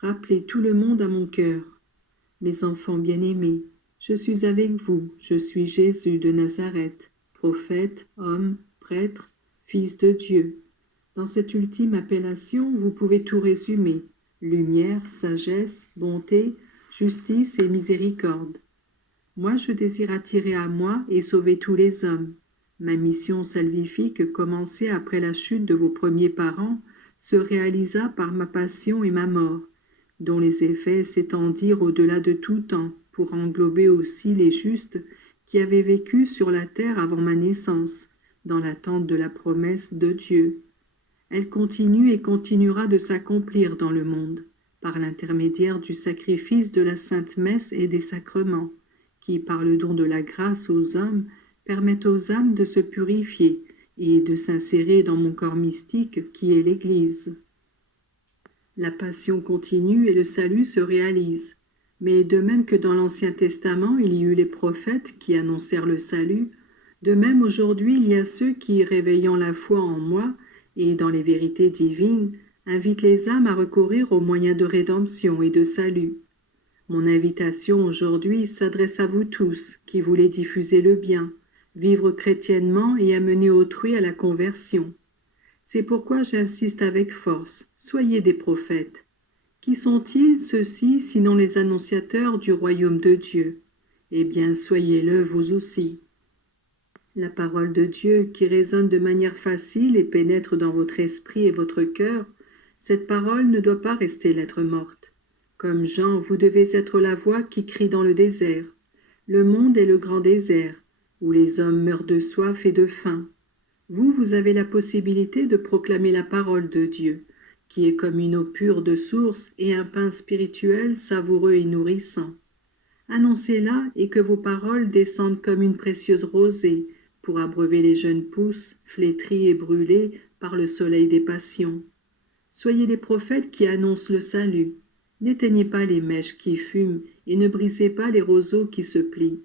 Rappelez tout le monde à mon cœur. Mes enfants bien-aimés, je suis avec vous, je suis Jésus de Nazareth, prophète, homme, prêtre, fils de Dieu. Dans cette ultime appellation, vous pouvez tout résumer: lumière, sagesse, bonté, justice et miséricorde. Moi, je désire attirer à moi et sauver tous les hommes. Ma mission salvifique, commencée après la chute de vos premiers parents, se réalisa par ma passion et ma mort, dont les effets s'étendirent au-delà de tout temps, pour englober aussi les justes qui avaient vécu sur la terre avant ma naissance, dans l'attente de la promesse de Dieu. Elle continue et continuera de s'accomplir dans le monde, par l'intermédiaire du sacrifice de la Sainte Messe et des sacrements, qui, par le don de la grâce aux hommes, permettent aux âmes de se purifier et de s'insérer dans mon corps mystique qui est l'Église. La passion continue et le salut se réalise. Mais de même que dans l'Ancien Testament il y eut les prophètes qui annoncèrent le salut, de même aujourd'hui il y a ceux qui, réveillant la foi en moi et dans les vérités divines, invitent les âmes à recourir aux moyens de rédemption et de salut. Mon invitation aujourd'hui s'adresse à vous tous qui voulez diffuser le bien, vivre chrétiennement et amener autrui à la conversion. C'est pourquoi j'insiste avec force, soyez des prophètes. Qui sont-ils, ceux-ci, sinon les annonciateurs du royaume de Dieu? Eh bien, soyez-le vous aussi. La parole de Dieu, qui résonne de manière facile et pénètre dans votre esprit et votre cœur, cette parole ne doit pas rester lettre morte. Comme Jean, vous devez être la voix qui crie dans le désert. Le monde est le grand désert, où les hommes meurent de soif et de faim. Vous avez la possibilité de proclamer la parole de Dieu, qui est comme une eau pure de source et un pain spirituel savoureux et nourrissant. Annoncez-la et que vos paroles descendent comme une précieuse rosée pour abreuver les jeunes pousses, flétries et brûlées par le soleil des passions. Soyez les prophètes qui annoncent le salut. N'éteignez pas les mèches qui fument et ne brisez pas les roseaux qui se plient.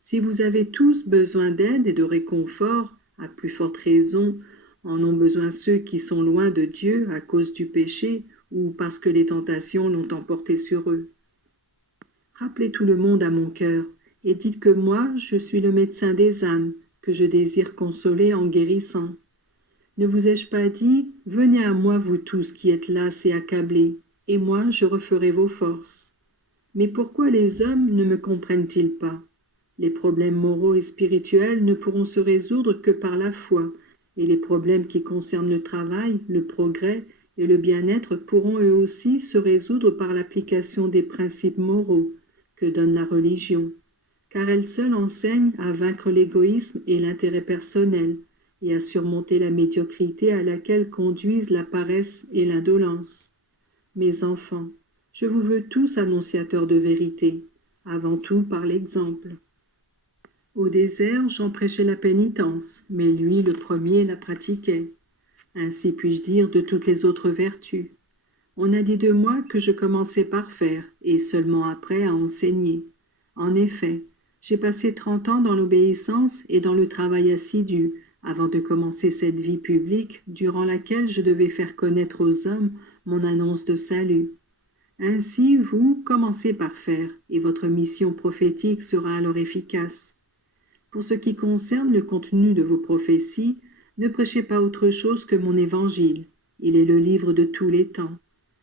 Si vous avez tous besoin d'aide et de réconfort, à plus forte raison, en ont besoin ceux qui sont loin de Dieu à cause du péché ou parce que les tentations l'ont emporté sur eux. Rappelez tout le monde à mon cœur et dites que moi, je suis le médecin des âmes, que je désire consoler en guérissant. Ne vous ai-je pas dit, venez à moi vous tous qui êtes las et accablés, et moi je referai vos forces. Mais pourquoi les hommes ne me comprennent-ils pas? Les problèmes moraux et spirituels ne pourront se résoudre que par la foi, et les problèmes qui concernent le travail, le progrès et le bien-être pourront eux aussi se résoudre par l'application des principes moraux que donne la religion, car elle seule enseigne à vaincre l'égoïsme et l'intérêt personnel, et à surmonter la médiocrité à laquelle conduisent la paresse et l'indolence. Mes enfants, je vous veux tous annonciateurs de vérité, avant tout par l'exemple. Au désert, j'en prêchais la pénitence, mais lui, le premier, la pratiquait. Ainsi puis-je dire de toutes les autres vertus. On a dit de moi que je commençais par faire, et seulement après à enseigner. En effet, j'ai passé 30 ans dans l'obéissance et dans le travail assidu, avant de commencer cette vie publique durant laquelle je devais faire connaître aux hommes mon annonce de salut. Ainsi, vous, commencez par faire, et votre mission prophétique sera alors efficace. Pour ce qui concerne le contenu de vos prophéties, ne prêchez pas autre chose que mon évangile. Il est le livre de tous les temps.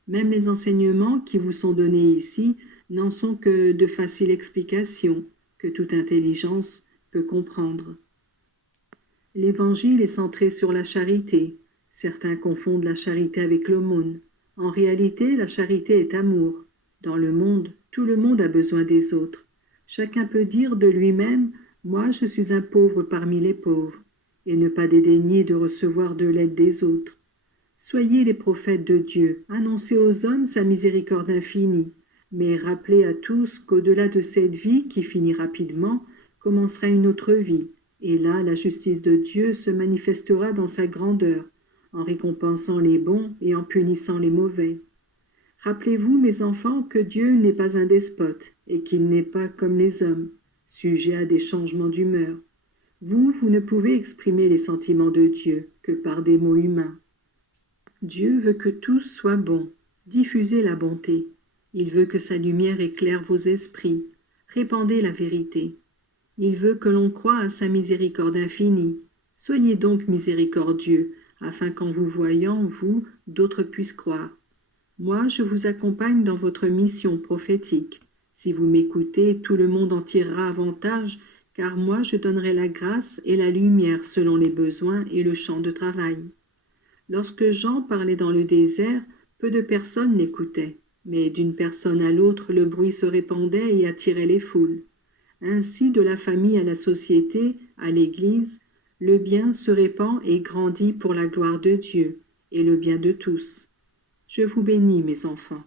Même les enseignements qui vous sont donnés ici n'en sont que de faciles explications, que toute intelligence peut comprendre. L'évangile est centré sur la charité. Certains confondent la charité avec l'aumône. En réalité, la charité est amour. Dans le monde, tout le monde a besoin des autres. Chacun peut dire de lui-même « Moi, je suis un pauvre parmi les pauvres » et ne pas dédaigner de recevoir de l'aide des autres. Soyez les prophètes de Dieu, annoncez aux hommes sa miséricorde infinie, mais rappelez à tous qu'au-delà de cette vie qui finit rapidement, commencera une autre vie, et là la justice de Dieu se manifestera dans sa grandeur, en récompensant les bons et en punissant les mauvais. Rappelez-vous, mes enfants, que Dieu n'est pas un despote, et qu'il n'est pas comme les hommes, sujet à des changements d'humeur. Vous ne pouvez exprimer les sentiments de Dieu que par des mots humains. Dieu veut que tous soient bons. Diffusez la bonté. Il veut que sa lumière éclaire vos esprits. Répandez la vérité. Il veut que l'on croie à sa miséricorde infinie. Soyez donc miséricordieux, afin qu'en vous voyant, vous, d'autres puissent croire. Moi, je vous accompagne dans votre mission prophétique. Si vous m'écoutez, tout le monde en tirera avantage, car moi je donnerai la grâce et la lumière selon les besoins et le champ de travail. Lorsque Jean parlait dans le désert, peu de personnes l'écoutaient, mais d'une personne à l'autre le bruit se répandait et attirait les foules. Ainsi, de la famille à la société, à l'Église, le bien se répand et grandit pour la gloire de Dieu et le bien de tous. Je vous bénis, mes enfants.